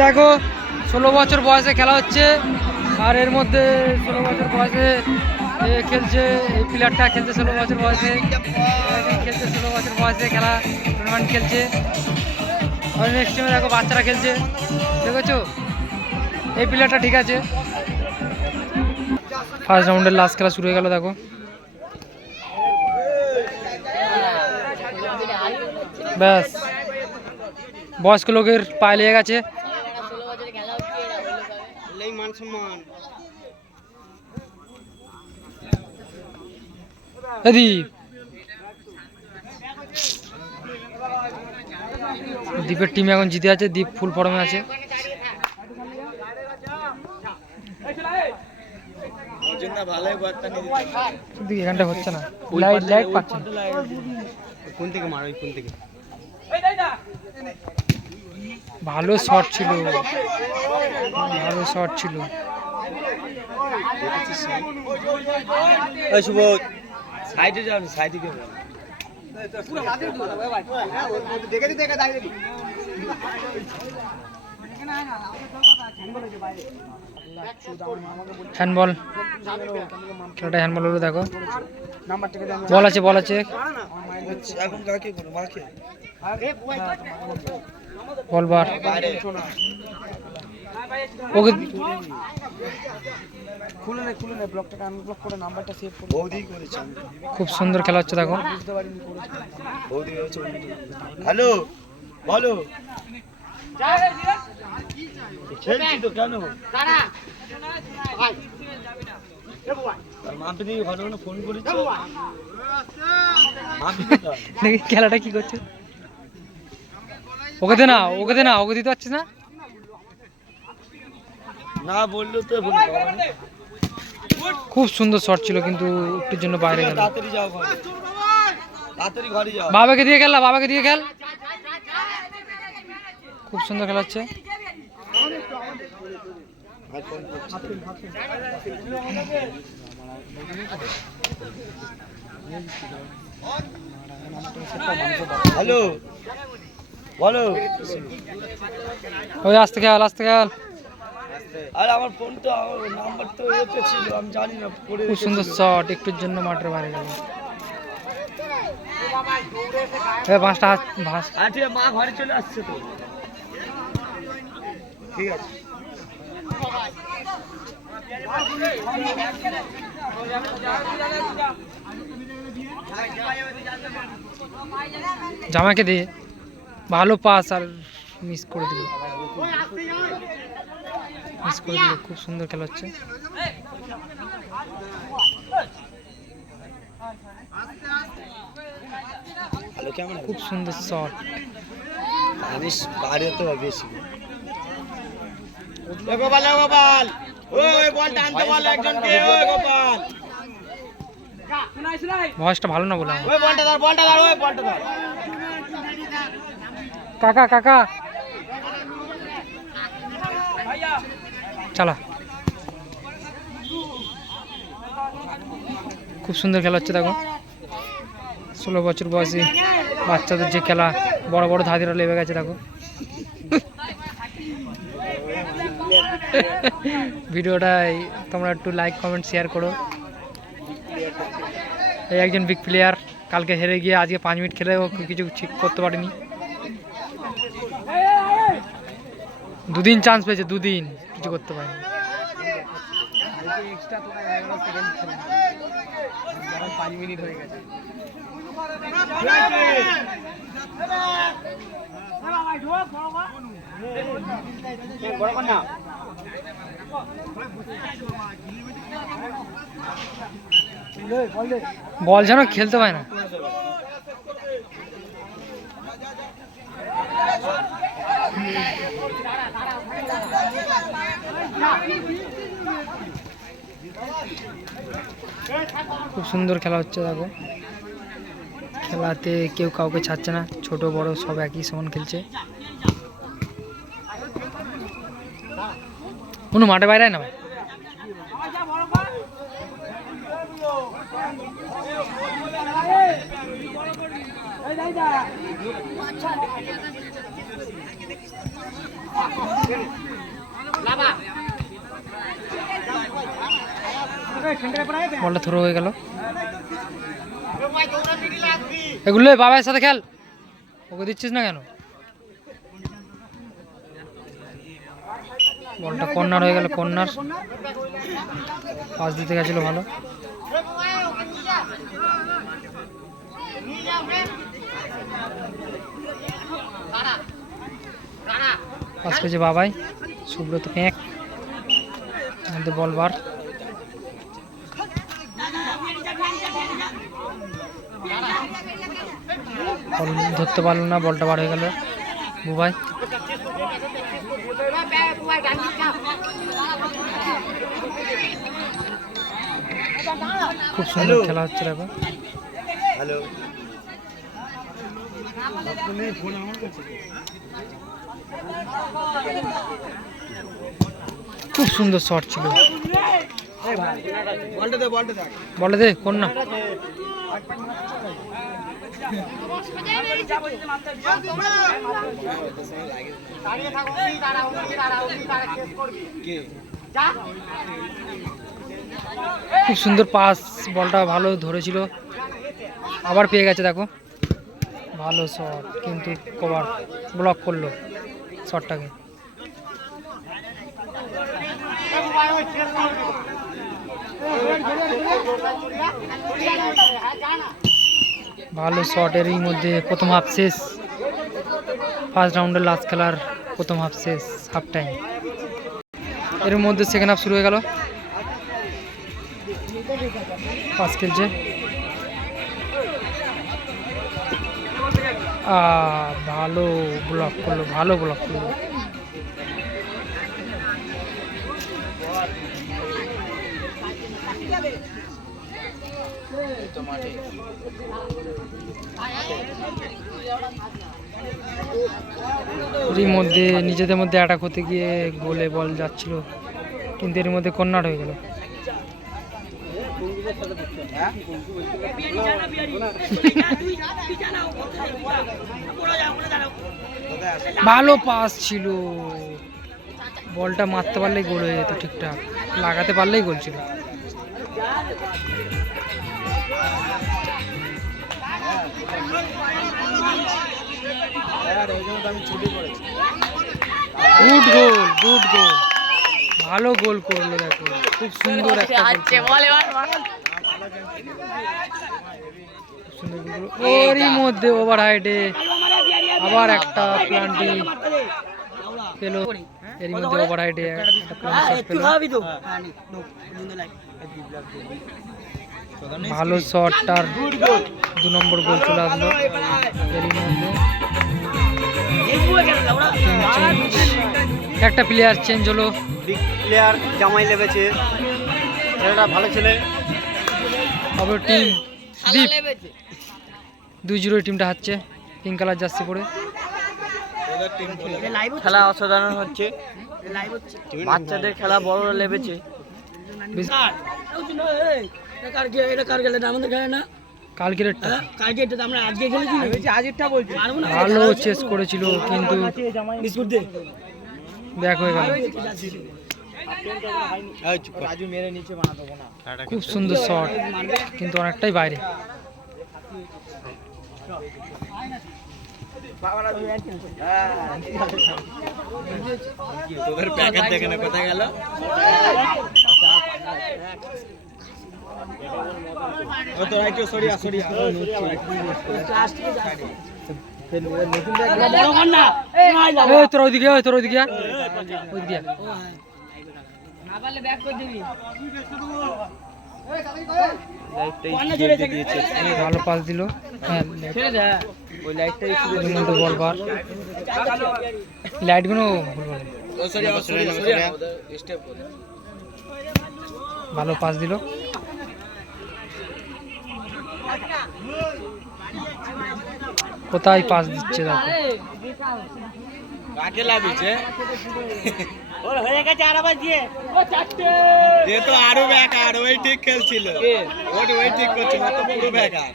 দেখো 16 বছর বয়সে খেলা হচ্ছে, আর এর মধ্যে 16 বছর বয়সে খেলছে, এই প্লেয়ারটা খেলছে 16 বছর বয়সে, খেলছে 16 বছর বয়সে খেলা টুর্নামেন্ট খেলছে। আর নেক্সট টাইমে দেখো বাচ্চারা খেলছে, দেখেছো এই প্লেয়ারটা ঠিক আছে। ফার্স্ট রাউন্ডের লাস্ট খেলা শুরু হয়ে গেল, দেখো ব্যাস বয়স্ক লোকের পায়ে লেগে গেছে। দীপের টিম এখন জিতে আছে, দীপ ফুল ফর্মে আছে। এখানটা হচ্ছে না, লাইট লাইট পাচ্ছে না। কোন থেকে মারো, কোন থেকে? ভালো শট ছিল, ভালো শট ছিল। শুভ সাইডে যাও, সাইডে গিয়ে হ্যান্ডবল, খেলাটা হ্যান্ডবল হলো। দেখো বল আছে, বল আছে, বল বার ওকে খুব সুন্দর খেলা হচ্ছে। দেখো হ্যালো বলো, খেলছি তো কেন ফোন করেছি, খেলাটা কি করছে? ওকে দে না, ওকে দে না, ওকে দিতে পারছিস না। না বললো তো খুব সুন্দর শট ছিল, কিন্তু একটুর জন্য বাইরে গেল। তাড়াতাড়ি যাও ঘরে, তাড়াতাড়ি ঘরে যাও। বাবাকে দিয়ে খেল, বাবাকে দিয়ে খেল। খুব সুন্দর খেলা হচ্ছে। হ্যালো বলো, ওই আসতে খেয়াল, আসতে খেয়াল। আর আমার ফোন তো নাম্বার তো এতে ছিল, আমি জানি না। খুব সুন্দর শট, একটুর জন্য মাঠের বাইরে গেল। পাঁচটা হাত ভাস। আচ্ছা মা ঘরে চলে আসছে তো, ঠিক আছে। জামাকে দিয়ে ভালো পাস, আর মিস করে দিল, মিস করে দিল। খুব সুন্দর খেলা হচ্ছে। খুব সুন্দর শট, বাইরে তো বেশি। গোপাল গোপাল, ওই বলটা আনতে বল একজনকে, ওই গোপাল। ভয়েসটা ভালো না বলে, ওই বলটা ধর, বলটা ধর, ওই বলটা ধর। কাকা কাকা চালা। খুব সুন্দর খেলা হচ্ছে। দেখো 16 বছর বয়সী বাচ্চাদের যে খেলা, বড় বড় ধাদিরা লেগে গেছে। দেখো ভিডিওটা তোমরা একটু লাইক কমেন্ট শেয়ার করো। এই একজন বিগ প্লেয়ার, কালকে হেরে গিয়ে আজকে 5 মিনিট খেলে কিছু ঠিক করতে পারেনি। 2 দিন চান্স পেয়েছে, 2 দিন কিছু করতে পারেনি। বল যেন খেলতে পায় না। খুব সুন্দর খেলা হচ্ছে। দেখো খেলাতে কেউ কাউকে ছাড়ছে না, ছোট বড় সব একই সমান খেলছে। কোনো মাঠে বাইরে না ভাই। বলটা থ্রো হয়ে গেল। এগুলো বাবার সাথে খেল, ওকে দিচ্ছিস না কেন? বলটা কর্নার হয়ে গেল, কর্নার। পাস দিতে গেছিল ভালো। পাস পেয়েছে বাবাই। সুব্রত প্যাঁক মধ্যে বল বার। বল ধরতে পারলো না, বলটা বার হয়ে গেল বুবাই। খুব সুন্দর খেলা হচ্ছে দেখো। খুব সুন্দর শট ছিল। বলটা দে কোন না। খুব সুন্দর পাস, বলটা ভালো ধরেছিল, আবার পেয়ে গেছে দেখো। ভালো শট, কিন্তু কভার ব্লক করলো শটটাকে। ভালো শটেরই মধ্যে প্রথম হাফ শেষ। ফার্স্ট রাউন্ডের লাস্ট খেলার প্রথম হাফ শেষ, হাফ টাইম। এর মধ্যে সেকেন্ড হাফ শুরু হয়ে গেল। পাস খেলছে, ভালো ব্লক করলো, ভালো ব্লক করলো। এর মধ্যে নিজেদের মধ্যে অ্যাটাক হতে গিয়ে গোলে বল যাচ্ছিল, কিন্তু এর মধ্যে কর্নার হয়ে গেল। ভালো পাস ছিল, বলটা মারতে পারলেই গোল হয়ে যেত, ঠিকঠাক লাগাতে পারলেই গোল ছিল। গুড গোল, গুড গোল, ভালো গোল করলো দেখো, খুব সুন্দর একটা ওরই মধ্যে ওভার হাইডে আবার একটা প্লান্টি পেল। এর মধ্যে ওভার হাইডে একটা প্লান্টি পেল। ভালো শটটার 2 নম্বর গোল চলে আসলো। এর মধ্যে একটা প্লেয়ার চেঞ্জ হলো, প্লেয়ার জামাই লেগেছে, এটা ভালো ছেলে। আবার টিম দীপ 2-0 টিমটা হারছে, পিঙ্ক কালার জার্সি পরে। খেলা অসাধারণ হচ্ছে, বাচ্চাদের খেলা বড়রা লেবেছে। ভালো চেস করেছিল, কিন্তু ব্যাক হয়ে গেল। খুব সুন্দর শট, কিন্তু অনেকটাই বাইরে। তোদের প্যাকেট দেখে না কোথায় গেল। তোর ওইদিকে, তোর ওইদিকে ওইদিকে ভালো পাস দিল। বল বার, লাইট গুলো ভালো পাস দিল। কোথায় পাস দিচ্ছে দেখো। কাকে লাগিয়েছে ওর হয়ে গেছে আর আবার দিয়ে এ তো আরো বেকার, ওই ঠিক খেলছিল, ওই ঠিক করছিল, তো পুরো বেকার।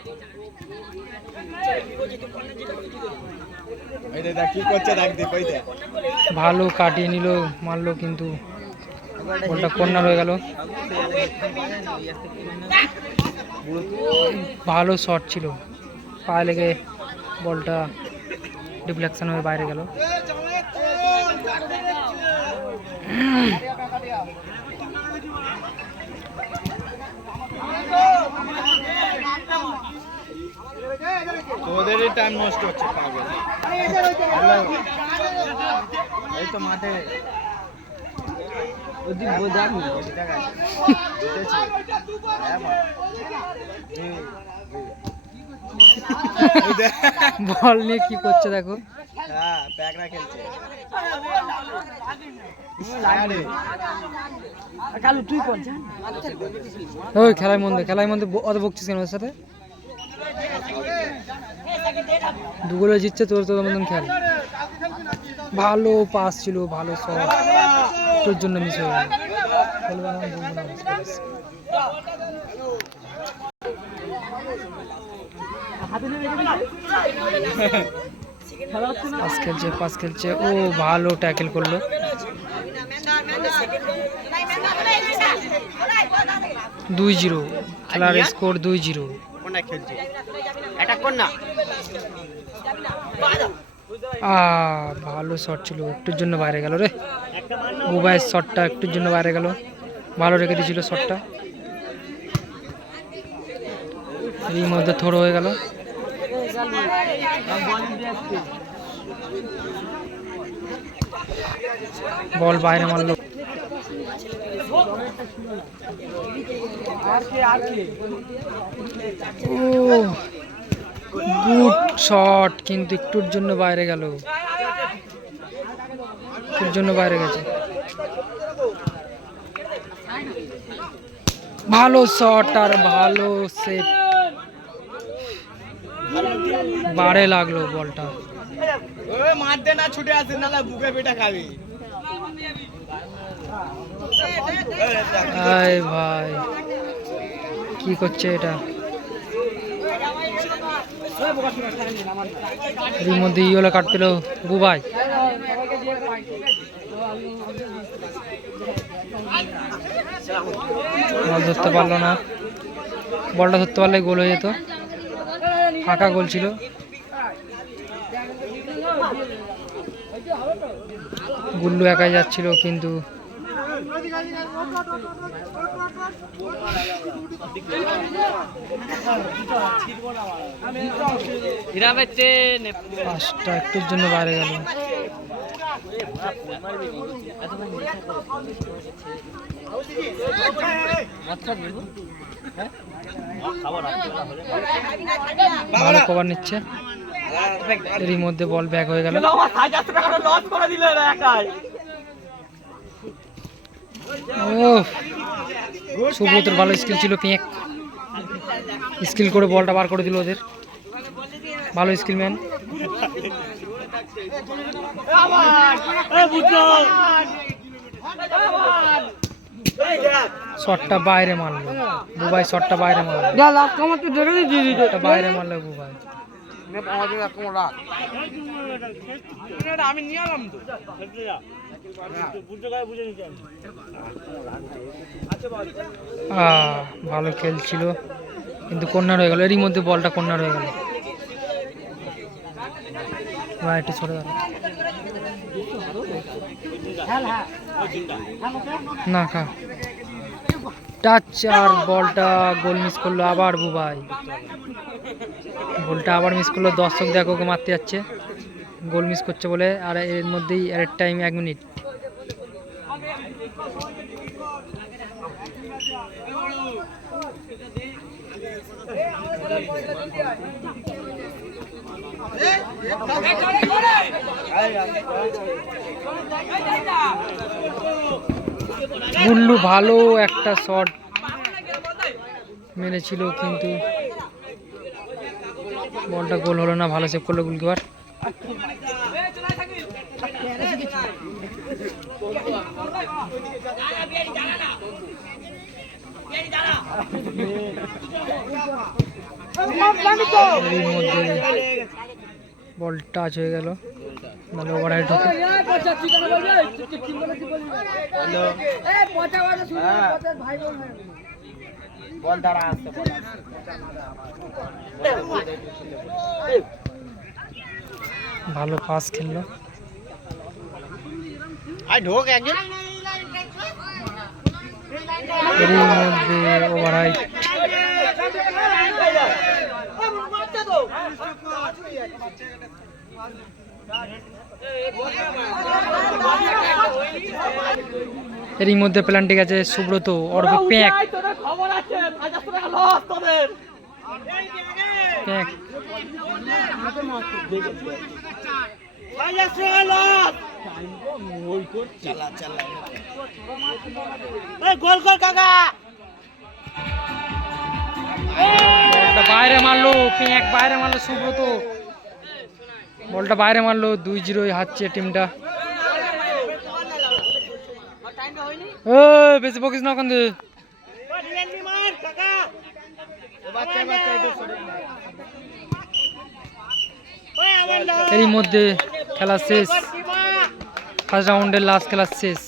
কি করছে দেখ দীপই দেখ। ভালো কাটিয়ে নিল, মারলো, কিন্তু বলটা কর্নার হয়ে গেল। ভালো শট ছিল, পায়ে লেগে বলটা ডিফ্লেকশন হয়ে বাইরে গেল। তোদেরই টাইম নষ্ট হচ্ছে পাগল। এই তো মাঠে বল নিয়ে কি করছে দেখো। হ্যাঁ প্যাকরা খেলছে। ওই খেলায় মধ্যে অত বকছিস কেন ওর সাথে? দুগুলো জিতছে তোর মতন খেল। ভালো পাস ছিল, ভালো শট, তোর জন্য মিস হয়ে গেল। পাস খেলছে, ও ভালো ট্যাকেল করলো। 2-0 খেলার স্কোর 2-0। ভালো শট ছিল, একটুর জন্য বাইরে গেল রে। বুবাইয়ের শটটা একটুর জন্য বাইরে গেল, ভালো রেখে দিয়েছিল শটটা, এর মধ্যে থ্রো হয়ে গেল। বল বাইরে মারলো। গুড শট, কিন্তু একটুর জন্য বাইরে গেল, একটুর জন্য বাইরে গেছে। ভালো শট আর ভালো সেভ, বারে লাগলো বলটা। মার দে না, ছুটে আসে না, বুকে পিঠা খাবি। ভাই কি করছে এটা? এর মধ্যে ইয়েলো কার্ড পেল বুবাই। বল ধরতে পারলো না, বলটা ধরতে পারলে গোল হয়ে যেত, ফাঁকা গোল ছিল। গুল্লু একাই যাচ্ছিল, কিন্তু পাঁচটা একটুর জন্য বাইরে গেল। ভালো কভার নিচ্ছে, এরই মধ্যে বল ব্যাক হয়ে গেল। সুব্রতর ভালো স্কিল ছিল, পেঁক স্কিল করে বলটা বার করে দিল ওদের, ভালো স্কিল ম্যান। শটটা বাইরে মারলো বুবাই, শটটা বাইরে মারলো, বাইরে মারলো বুবাই। আমি নিয়ে এলাম তো, ভালো খেলছিল, কিন্তু কর্নার হয়ে গেল, এরই মধ্যে বলটা কর্নার হয়ে গেল। একটু সরে গেল না, খা টাচ, আর বলটা গোল মিস করলো আবার বুবাই, গোলটা আবার মিস করলো। দর্শক দেখো ওকে মারতে যাচ্ছে, গোল মিস করছে বলে। আর এর মধ্যেই এর টাইম 1 মিনিট। গুল্লু ভালো একটা শট মেরেছিল, কিন্তু বলটা গোল হলো না, ভালো সেভ করলো গোলকিপার। বল টাচ হয়ে গেল, মানে ওভারহেড ঢোকে। ভালো পাস খেললো। ঢোক একজন। এরই মধ্যে ওভারহেড। এরই মধ্যে প্ল্যান্টে গেছে সুব্রত ওরফে প্যাক। প্যাক গোল গোল কাকা। বলটা বাইরে মারলো প্যাক, বাইরে মারলো সুব্রত, বলটা বাইরে মারলো। 2-0 হারছে টিমটা। বেশি বকিস না ওখান দিয়ে। এরই মধ্যে খেলা শেষ, ফার্স্ট রাউন্ডের লাস্ট খেলা শেষ।